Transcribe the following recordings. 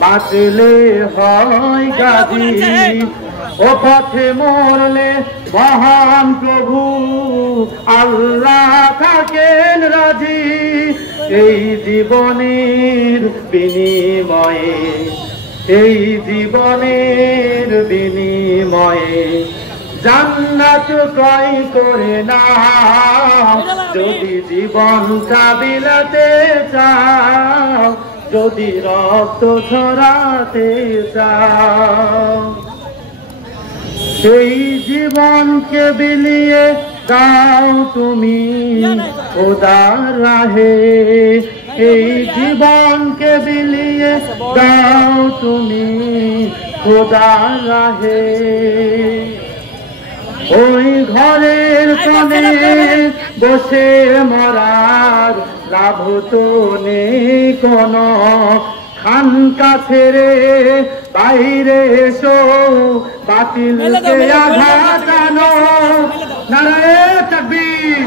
বাঁচলে হয় গাজী, ও পথে মরলে মহান প্রভু আল্লাহ থাকেন রাজি। এই জীবনের বিনিময়ে, এই জীবনের বিনিময়ে জান্নাত ক্রয় করে নাও। যদি জীবনটা বিলাতে চাও, যদি রক্ত ঝরাতে চাও, সেই জীবনকে বিলিয়ে দাও তুমি খোদার রাহে। এই জীবনকে বিলিয়ে দাও তুমি খোদার রাহে। ওই ঘরের কোণে বসে মরার লাভ তো নেই কোনো, খানকা ছেড়ে বাইরে এসো বাতিলকে আঘাত আনো। নারায়ে তাকবীর,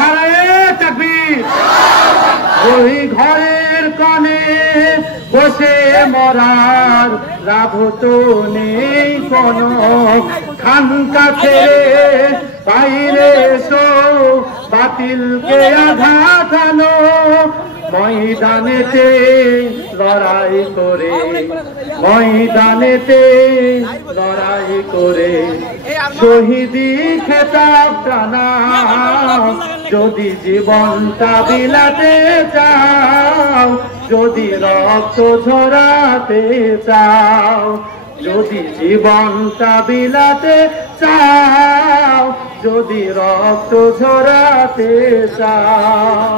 নারায়ে তাকবীর। ওই ঘরের কোণে বসে মরার লাভ তো নেই কোনো, খানকা ছেড়ে বাইরে এসো বাতিলকে আঘাত আনো। ময়দানেতে লড়াই করে, ময়দানেতে লড়াই করে শহীদি খেতাবটা নাও। যদি জীবনটা বিলাতে চাও, যদি রক্ত ঝরাতে চাও, যদি জীবনটা বিলাতে চাও, যদি রক্ত ঝরাতে চাও।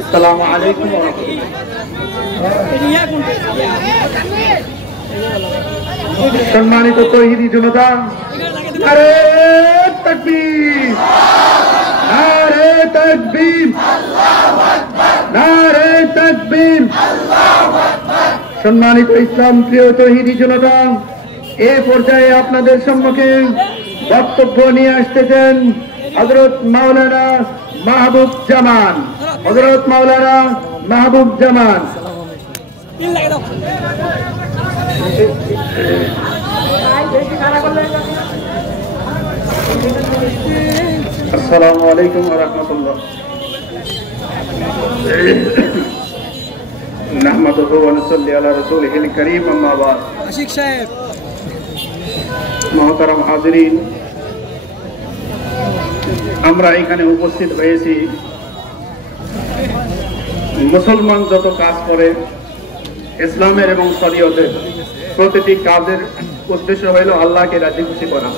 আসসালামু আলাইকুম ওয়া রাহমাতুল্লাহ। সম্মানিত তৌহিদি জনতা, নারে তাকবীর, নারে তাকবীর, নারে তাকবীর। সম্মানিত ইসলাম প্রিয় তৌহিদি জনতা, এ পর্যায়ে আপনাদের সম্মুখে বক্তব্য নিয়ে আসতেছেন হযরত মাওলানা মাহবুব জামান, হযরত মাওলানা মাহবুব জামান। আসসালামু আলাইকুম ওয়া রাহমাতুল্লাহ। নাহমাদুহু ওয়া নুসাল্লি আলা রাসূলিহিল কারীম, আম্মা বা'দ। আশিক সাহেব, মুহতারাম হাজিরিন, আমরা এখানে উপস্থিত হয়েছি মুসলমান যত কাজ করে ইসলামের এবং শরীয়তের প্রতিটি কাজের উদ্দেশ্য হইল আল্লাহকে রাজি খুশি করা।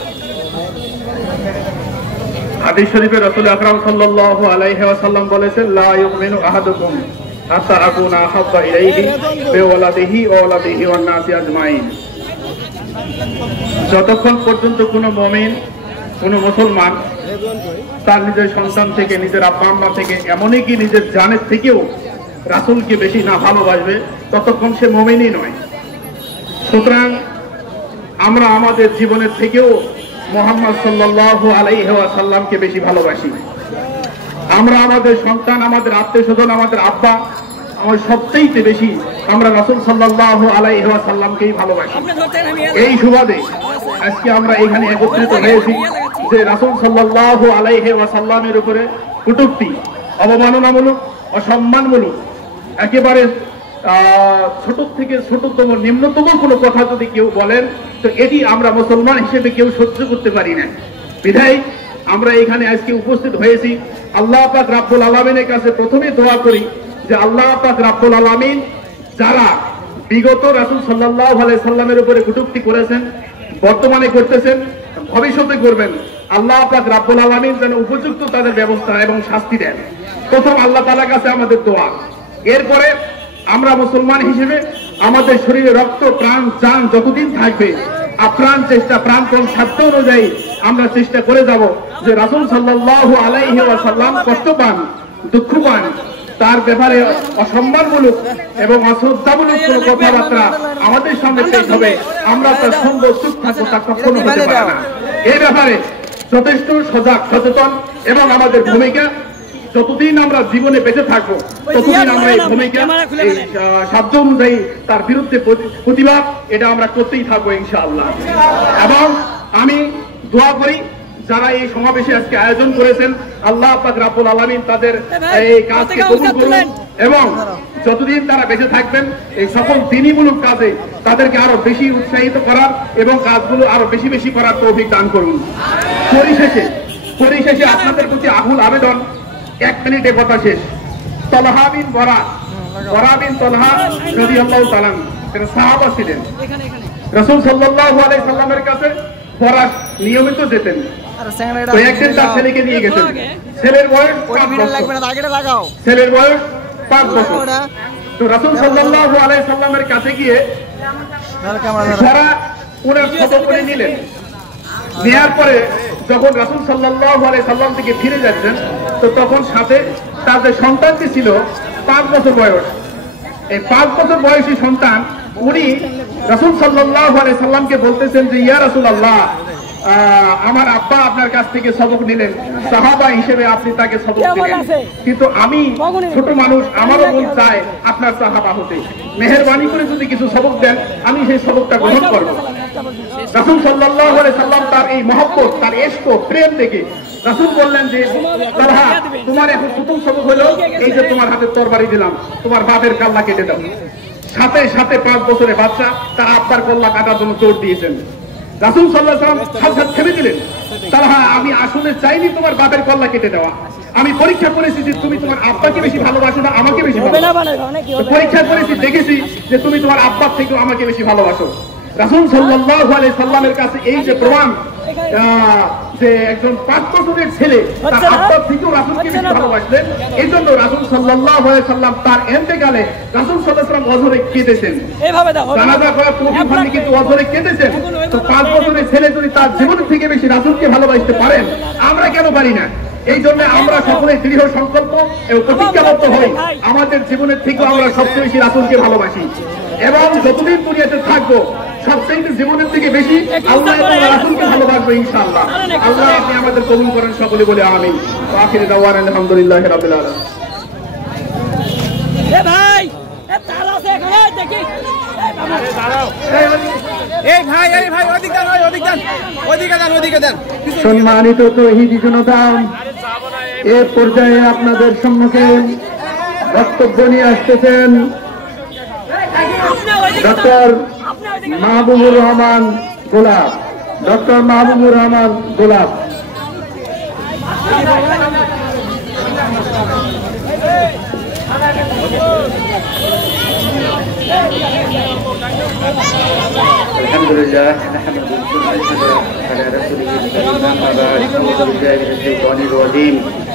হাদিস শরীফে রাসূল আকরাম সাল্লাল্লাহু আলাইহি ওয়াসাল্লাম বলেছেন, লা ইউমিনু আহাদুকুম হাত্তা আকুনা আহাব্বা ইলাইহি বিওয়ালাদিহি ওয়া ওয়ালাদিহি ওয়ান নাসি আজমাইন। যতক্ষণ পর্যন্ত কোনো মুমিন, কোনো মুসলমান তার নিজের সন্তান থেকে, নিজের আব্বা আম্মা থেকে, এমনকি নিজের জানের থেকেও রাসূলকে বেশি না ভালোবাসবে, ততক্ষণ সে মুমিনই নয়। সুতরাং আমরা আমাদের জীবনের থেকেও মুহাম্মদ সাল্লাল্লাহু আলাইহি ওয়াসাল্লামকে বেশি ভালোবাসি। আমরা আমাদের সন্তান, আমাদের আত্মীয় স্বজন, আমাদের আব্বা, আমার সবচেয়ে বেশি আমরা রাসূল সাল্লাল্লাহু আলাইহি ওয়াসাল্লামকেই ভালোবাসি। এই সুবাদে আজকে আমরা এখানে একত্রিত হয়েছি যে রাসূল সাল্লাল্লাহু আলাইহি ওয়াসাল্লামের উপরে কটূক্তি, অবমাননামূলক, অসম্মানমূলক, একেবারে ছোট থেকে ছোটতম, নিম্নতম কোনো কথা যদি কেউ বলেন, তো এটি আমরা মুসলমান হিসেবে কেউ সহ্য করতে পারি না। বিধায় আমরা এখানে আজকে উপস্থিত হয়েছি। আল্লাহ পাক রাব্বুল আলামিনের কাছে প্রথমে দোয়া করি যে আল্লাহ পাক রাব্বুল আলামিন যারা বিগত রাসূল সাল্লাল্লাহু আলাইহি সাল্লামের উপরে কটূক্তি করেছেন, বর্তমানে করতেছেন, ভবিষ্যতে করবেন, আল্লাহ পাক রাব্বুল আলামিন যেন উপযুক্ত তাদের ব্যবস্থা এবং শাস্তি দেন। প্রথম আল্লাহ তাআলার কাছে আমাদের দোয়া। এরপরে আমরা মুসলমান হিসেবে আমাদের শরীরে রক্ত, প্রাণ, জান যতদিন থাকবে আপ্রাণ চেষ্টা, প্রাণপণ সাধ্য অনুযায়ী আমরা চেষ্টা করে যাব যে রাসূল সাল্লাল্লাহু আলাইহি ওয়াসাল্লাম কষ্ট পান, দুঃখ পান, তার ব্যাপারে অসম্মানমূলক এবং অশ্রদ্ধামূলক কোনো কথাবার্তা আমাদের সামনে পেশ হবে, আমরা তার সঙ্গে চুপ থাকবো, তা কখনো হতে পারে না। এই ব্যাপারে যথেষ্ট সজাগ, সচেতন এবং আমাদের ভূমিকা যতদিন আমরা জীবনে বেঁচে থাকবো ততদিন আমরা এই ভূমিকা এই সাধ্য অনুযায়ী তার বিরুদ্ধে প্রতিবাদ এটা আমরা করতেই থাকবো ইনশাআল্লাহ। এবং আমি দোয়া করি যারা এই সমাবেশে আজকে আয়োজন করেছেন, আল্লাহ পাক রব্বুল আলামিন তাদের এই কাজকে কবুল করুন এবং যতদিন তারা বেঁচে থাকবেন এই সকল দ্বীনিমূলক কাজে তাদেরকে আরো বেশি উৎসাহিত করার এবং কাজগুলো আরো বেশি বেশি করার তৌফিক দান করুন। পরিশেষে আপনাদের প্রতি আকুল আবেদন, 1 মিনিটে কথা শেষ। তলহা বিন বরা বিন তলহা রাদিয়াল্লাহু তাআলা তিনি সাহাবা ছিলেন। রাসূল সাল্লাল্লাহু আলাইহি সাল্লামের কাছে বরা নিয়মিত যেতেন। তো একদিন তার ছেলেকে নিয়ে গেছেন। ছেলের বয়স 5 বছর। তো রাসূল সাল্লাল্লাহু আলাইহি সাল্লামের কাছে গিয়ে বরা ওনার খবর করে নিলেন। নেয়ার পরে যখন রাসূল সাল্লাল্লাহু আলাইহি সাল্লাম থেকে ফিরে যাচ্ছেন তো তখন সাথে তার যে সন্তানটি ছিল 5 বছর বয়স, এই 5 বছর বয়সী সন্তান উনি রাসূল সাল্লাল্লাহু আলাইহি সাল্লামকে বলতেছেন যে ইয়া রাসূলুল্লাহ, আমার আব্বা আপনার কাছ থেকে সবক নিলেন, সাহাবা হিসেবে আপনি তাকে সবক দিলেন, কিন্তু আমি ছোট মানুষ, আমারও মন চায় আপনার সাহাবা হতে, মেহেরবানি করে যদি কিছু সবক দেন আমি সেই সবকটা গ্রহণ করব। রাসূল সাল্লাল্লাহু আলাইহি সাল্লাম তার এই মহব্বত, তার ইশক, প্রেম দেখে রাসূল বললেন যে তালহা, তোমার এখন প্রথম সবক হলো এই যে তোমার হাতে তরবারি দিলাম, তোমার বাপের কল্লা কেটে দাও। সাথে সাথে 5 বছরের বাচ্চা তার আব্বার কল্লা কাটার জন্য জোর দিয়েছেন। রাসূল সাল্লাল্লাহু আলাইহি ওয়াসাল্লাম সাথে থেমে দিলেন, তালহা আমি আসলে চাইনি তোমার বাপের কল্লা কেটে দেওয়া, আমি পরীক্ষা করেছি যে তুমি তোমার আব্বাকে বেশি ভালোবাসো না আমাকে বেশি ভালোবাসো, পরীক্ষা করেছি দেখেছি যে তুমি তোমার আব্বার থেকেও আমাকে বেশি ভালোবাসো। রাসূল সাল্লাল্লাহু আলাইহি সাল্লামের কাছে এই যে প্রমাণ যে একজন 5 বছরের ছেলে তার আব্বার থেকেও রাসূলকে বেশি ভালোবাসলেন, এই জন্য রাসূল সাল্লাল্লাহু আলাইহি সাল্লাম তার ইন্তেকালে রাসূল সাল্লাল্লাহু আলাইহি সাল্লাম অঝরে কেঁদেছেন, জানাজা করার তৌফিক হয়নি কিন্তু অঝরে কেঁদেছেন। তো 5 বছরের ছেলে যদি তার জীবনের থেকে বেশি রাসূলকে ভালোবাসতে পারেন, আমরা কেন পারি না? এই জন্য আমরা সকলে দৃঢ় সংকল্প এবং প্রতিজ্ঞাবদ্ধ হই আমাদের জীবনের থেকে আমরা সবচেয়ে বেশি রাসূলকে ভালোবাসি এবং যতদিন দুনিয়াতে থাকবো সবচেয়ে জীবনের থেকে বেশি আল্লাহ এবং রাসূলকে ভালোবাসবো ইনশাআল্লাহ। আল্লাহ আপনি আমাদের কবুল করেন, সকলে বলে আমিন। আখিরি দাওয়ানা আলহামদুলিল্লাহি রাব্বিল আলামিন। এ ভাই এ তালা আছে এখানে দেখি, সম্মানিত তৌহিদি জনতা, এ পর্যায়ে আপনাদের সম্মুখে বক্তব্য নিয়ে আসতেছেন ডক্টর মাহবুবুর রহমান গোলাপ। ডক্টর মাহবুবুর রহমান গোলাপ। আলহামদুলিল্লাহ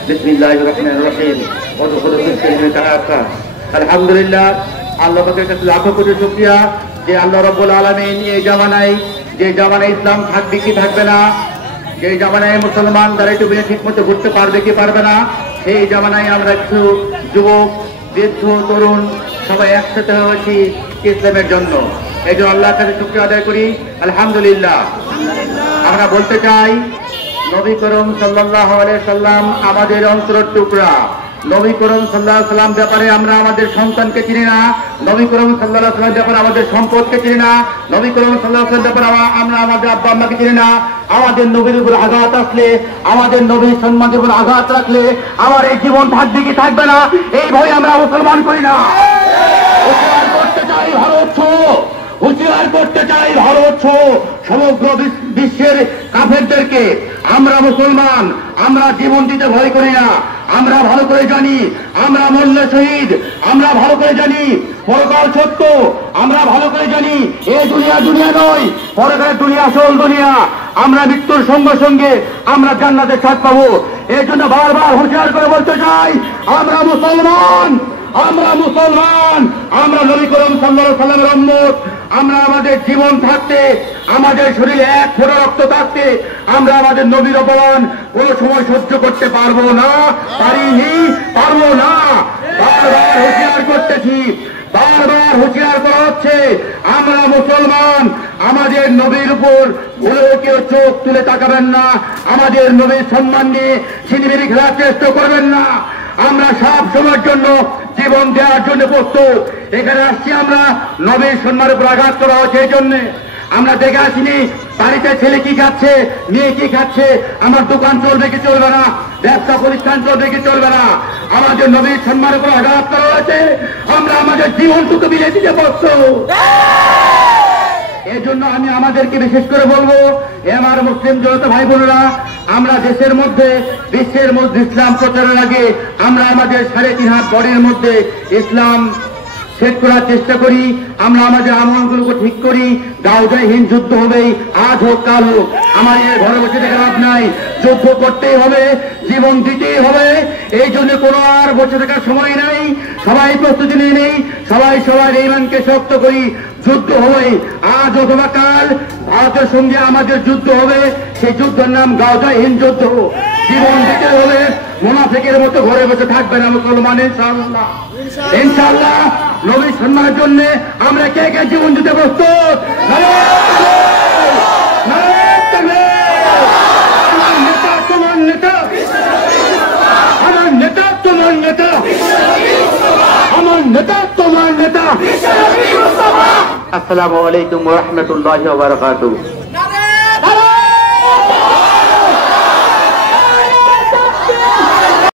বিসমিল্লাহির রহমানির রহিম। আলহামদুলিল্লাহ, আল্লাহ পাকের কাছে লাখো কোটি শুকরিয়া যে আল্লাহ রাব্বুল আলামিন এই জামানায়, যে জামানায় ইসলাম থাকবে কি থাকবে না, যে জামানায় মুসলমান দাঁড়িয়ে টুপিয়ে ঠিক মতো ঘুরতে পারবে কি পারবে না, সেই জামানায় আমরা কিছু যুবক, বৃদ্ধ, তরুণ সবাই একসাথে হয়েছি ইসলামের জন্য। এই জন্য আল্লাহর কাছে শুকরিয়া আদায় করি, আলহামদুলিল্লাহ। আমরা বলতে চাই নবী করম সাল্লাল্লাহু আলাইহি সাল্লাম আমাদের অন্তরের টুকরা। নবী করম সাল্লাল্লাহু আলাইহি সাল্লাম ব্যাপারে আমরা আমাদের সন্তানকে চিনি না, নবী করম সাল্লাল্লাহু আলাইহি সাল্লাম ব্যাপারে আমাদের সম্পদকে চিনি না, নবী করম সাল্লাল্লাহু আলাইহি সাল্লাম ব্যাপারে আমরা আমাদের আব্বা আম্মাকে চিনি না। আমাদের নবীর উপর আঘাত আসলে, আমাদের নবীর সম্মানের উপর আঘাত রাখলে আমার এই জীবন থাকবে কি থাকবে না, এই ভয় আমরা মুসলমান করি না। হুঁশিয়ার করতে চাই ভারত, হুঁশিয়ার করতে চাই ভারত সমগ্র বিশ্বের কাফেরদেরকে, আমরা মুসলমান, আমরা জীবন দিতে ভয় করি না। আমরা ভালো করে জানি আমরা মরলে শহীদ, আমরা ভালো করে জানি পরকাল সত্য, আমরা ভালো করে জানি এই দুনিয়া দুনিয়া নয়, পরকালের দুনিয়া আসল দুনিয়া। আমরা মৃত্যুর সঙ্গে সঙ্গে আমরা জান্নাতের স্বাদ পাবো। এই জন্য বারবার হুঁশিয়ার করে বলতে চাই আমরা মুসলমান, আমরা মুসলমান, আমরা নবী করম সাল্লাল্লাহু আলাইহি সাল্লামের উম্মত। আমরা আমাদের জীবন থাকতে, আমাদের শরীরে 1 ফোঁটা রক্ত থাকতে আমরা আমাদের নবীর অপমান কোনো সময় সহ্য করতে পারবো না, পারিনি, পারবো না। বারবার হুঁশিয়ার করতেছি, বারবার হুঁশিয়ার করা হচ্ছে আমরা মুসলমান, আমাদের নবীর উপর ভুলেও কেউ চোখ তুলে তাকাবেন না, আমাদের নবীর সম্মান নিয়ে ছিনিমিনি খেলার চেষ্টা করবেন না। আমরা সব সময়ের জন্য জীবন দেওয়ার জন্য প্রস্তুত। এখানে আসছি আমরা নবীর সম্মানের উপর আঘাত করা হচ্ছে এই জন্য। আমরা দেখে আসিনি বাড়িতে ছেলে কি খাচ্ছে, মেয়ে কি খাচ্ছে, আমার দোকান চলবে কি চলবে না, ব্যবসা প্রতিষ্ঠান চলবে কি চলবে না। আমাদের নবীর সম্মানের উপর আঘাত করা হয়েছে, আমরা আমাদের জীবনটুকু বিলিয়ে দিতে প্রস্তুত। এই জন্য আমি আমাদেরকে বিশেষ করে বলবো, আমার মুসলিম জনতা ভাই বোনেরা, আমরা দেশের মধ্যে বিশ্বের মধ্যে ইসলাম প্রচারের আগে আমরা আমাদের 3.5 হাত বডির মধ্যে ইসলাম সেট করার চেষ্টা করি। আমরা আমাদের আমলগুলোকে ঠিক করি। গাউজাইহীন যুদ্ধ হবে, আজ হোক কাল হোক। আমার ঘরে বসে থেকে লাভ নাই, যুদ্ধ করতেই হবে, জীবন দিতেই হবে। এই জন্য কোনো আর বসে থাকার সময় নাই। সবাই প্রস্তুতি নিয়ে নেই, সবাই সবার ঈমানকে শক্ত করি। যুদ্ধ হবে, আজ অথবা কাল ভারতের সঙ্গে আমাদের যুদ্ধ হবে। সেই যুদ্ধের নাম গাউজাইহীন যুদ্ধ। জীবন দিতে হবে, মুনাফিকের মতো ঘরে বসে থাকবে না মুসলমান। ইনশাআল্লাহ ইনশাআল্লাহ নবীর সম্মানের জন্য আমরা কে কে জীবন দিতে প্রস্তুত? আমার নেতা তোমার নেতা, আমার নেতা তোমার নেতা, আমার নেতা তোমার নেতা। আসসালামু আলাইকুম ওয়া রাহমাতুল্লাহি ওয়া বারাকাতুহু।